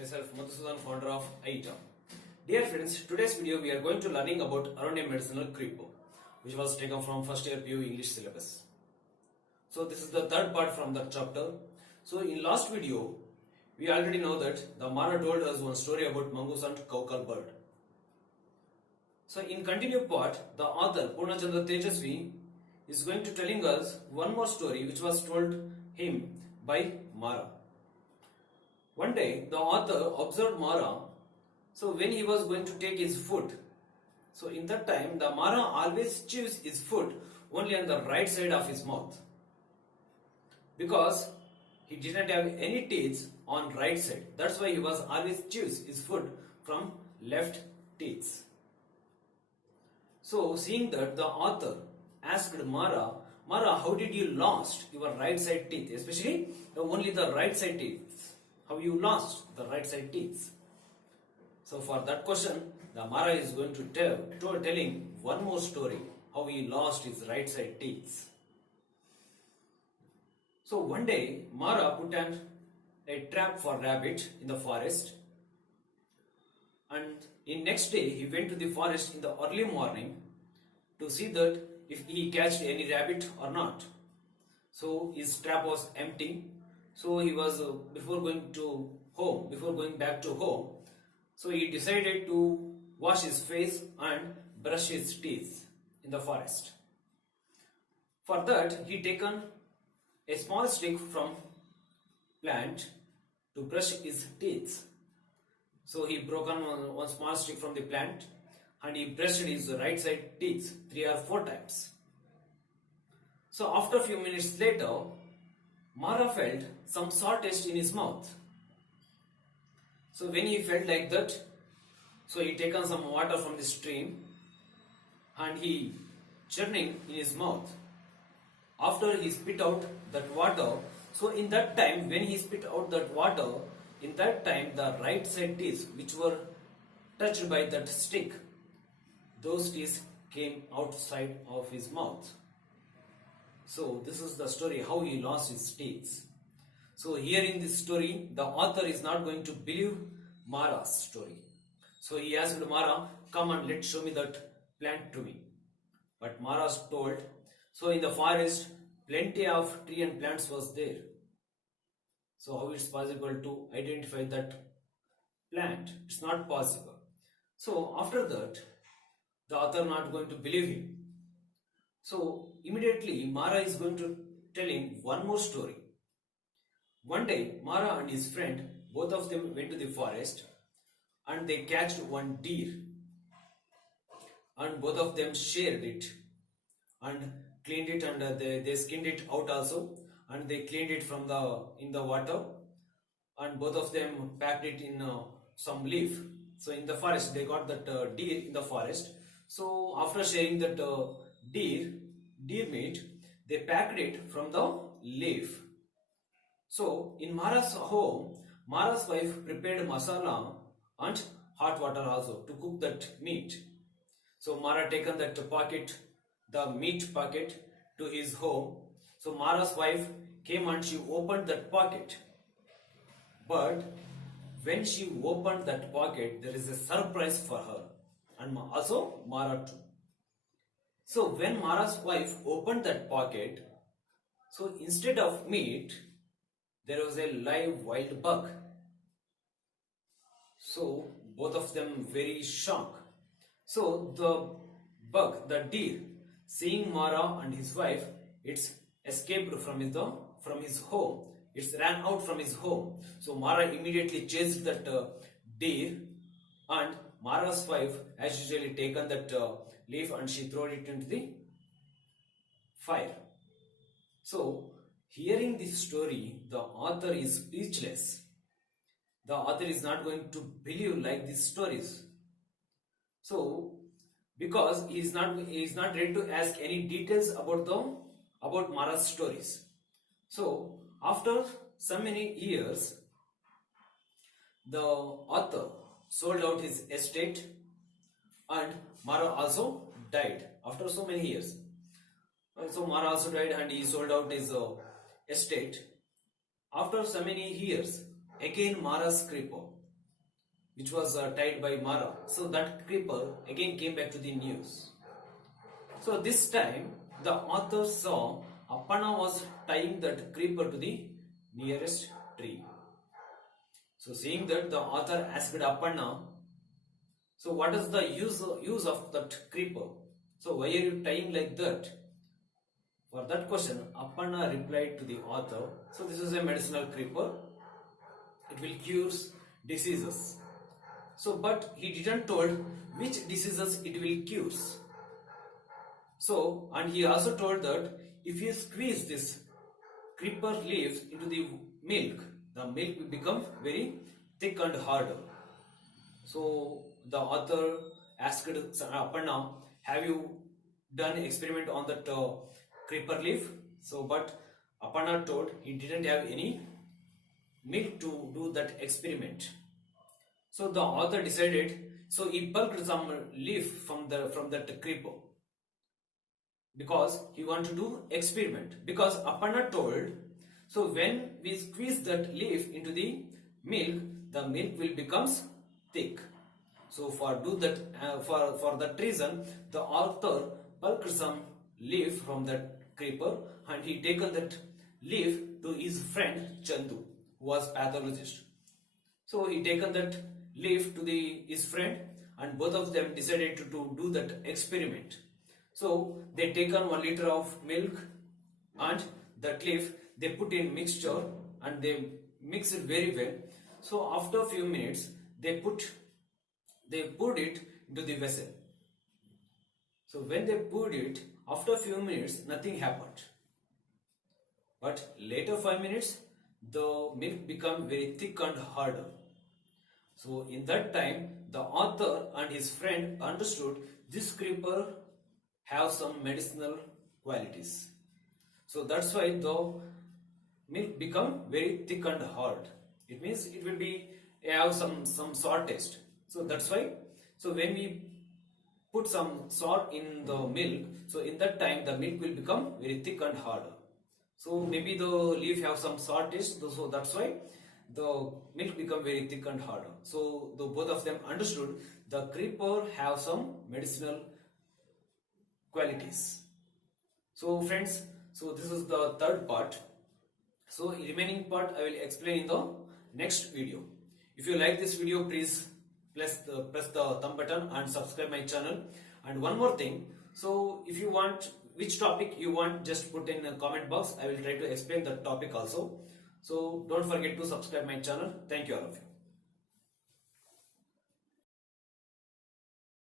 myself Madhusudan, founder of IITA. Dear friends, today's video we are going to learning about around a medicinal creeper, which was taken from first year PU English syllabus. So this is the third part from that chapter. So in last video, we already know that the Mara told us one story about mongoose and cowcal bird. So in continued part, the author Purnachandra Tejasvi is going to telling us one more story which was told him by Mara. One day, the author observed Mara. So when he was going to take his food, so in that time, the Mara always chews his food only on the right side of his mouth, because he didn't have any teeth on right side. That's why he was always chews his food from left teeth. So seeing that, the author asked Mara, how did you lost your right side teeth, especially only the right side teeth? How you lost the right side teeth? So for that question, the Mara is going to telling one more story, how he lost his right side teeth. So one day, Mara put a trap for rabbit in the forest, and in next day he went to the forest in the early morning to see that if he catched any rabbit or not. So his trap was empty. So he was before going back to home, so he decided to wash his face and brush his teeth in the forest. For that, he taken a small stick from plant to brush his teeth. So he broken one small stick from the plant and he brushed his right side teeth 3 or 4 times. So after a few minutes later, Mara felt some salt taste in his mouth. So when he felt like that, so he taken some water from the stream and he churning in his mouth. After he spit out that water, so in that time when he spit out that water, in that time the right side teeth which were touched by that stick, those teeth came outside of his mouth. So this is the story how he lost his teeth. So hearing this story, the author is not going to believe Mara's story. So he asked Mara, come and show me that plant to me. But Mara told, so in the forest, plenty of tree and plants was there. So how it's possible to identify that plant? It's not possible. So after that, the author not going to believe him. So immediately Mara is going to telling one more story. One day, Mara and his friend, both of them went to the forest and they catched one deer, and both of them shared it and cleaned it, and they skinned it out also, and they cleaned it from in the water, and both of them packed it in some leaf. So in the forest they got that deer in the forest. So after sharing that deer meat, they packed it from the leaf. So in Mara's home, Mara's wife prepared masala and hot water also to cook that meat. So Mara taken that pocket, the meat pocket, to his home. So Mara's wife came and she opened that pocket. But when she opened that pocket, there is a surprise for her and also Mara too. So when Mara's wife opened that pocket, so instead of meat, there was a live wild bug. So both of them very shocked. So the bug, the deer, seeing Mara and his wife, it's escaped from his home. It's ran out from his home. So Mara immediately chased that deer, and Mara's wife as usually taken that leaf and she threw it into the fire. So hearing this story, the author is speechless. The author is not going to believe like these stories. So because he is not ready to ask any details about Mara's stories. So after so many years, the author sold out his estate, and Mara also died after so many years. So Mara also died and he sold out his estate. After so many years, again Mara's creeper which was tied by Mara. So that creeper again came back to the news. So this time the author saw Appanna was tying that creeper to the nearest tree. So seeing that, the author asked Appanna, so what is the use of that creeper? So why are you tying like that? For that question, Appanna replied to the author, so this is a medicinal creeper. It will cure diseases. So but he didn't told which diseases it will cure. So, and he also told that if you squeeze this creeper leaves into the milk will become very thick and harder. So the author asked Appanna, have you done experiment on that creeper leaf? So but Appanna told he didn't have any milk to do that experiment. So the author decided, so he pulped some leaf from that creeper because he wanted to do experiment. Because Appanna told, so when we squeeze that leaf into the milk will becomes thick. So for do that for that reason, the author pulped some leaf from that creeper and he taken that leaf to his friend Chandu, who was pathologist. So he taken that leaf to his friend and both of them decided to do that experiment. So they taken 1 liter of milk and that leaf they put in mixture and they mix it very well. So after a few minutes they poured it into the vessel. So when they poured it, after a few minutes nothing happened. But later 5 minutes the milk became very thick and harder. So in that time the author and his friend understood this creeper have some medicinal qualities. So that's why the milk become very thick and hard. It means it will be have some sour taste. So that's why. So when we put some salt in the milk, so in that time the milk will become very thick and harder. So maybe the leaf have some sour taste. So that's why the milk become very thick and harder. So the both of them understood the creeper have some medicinal qualities. So friends, so this is the third part. So remaining part I will explain in the next video. If you like this video, please press the thumb button and subscribe my channel. And one more thing, so if you want which topic you want, just put in a comment box. I will try to explain that topic also. So don't forget to subscribe my channel. Thank you all of you.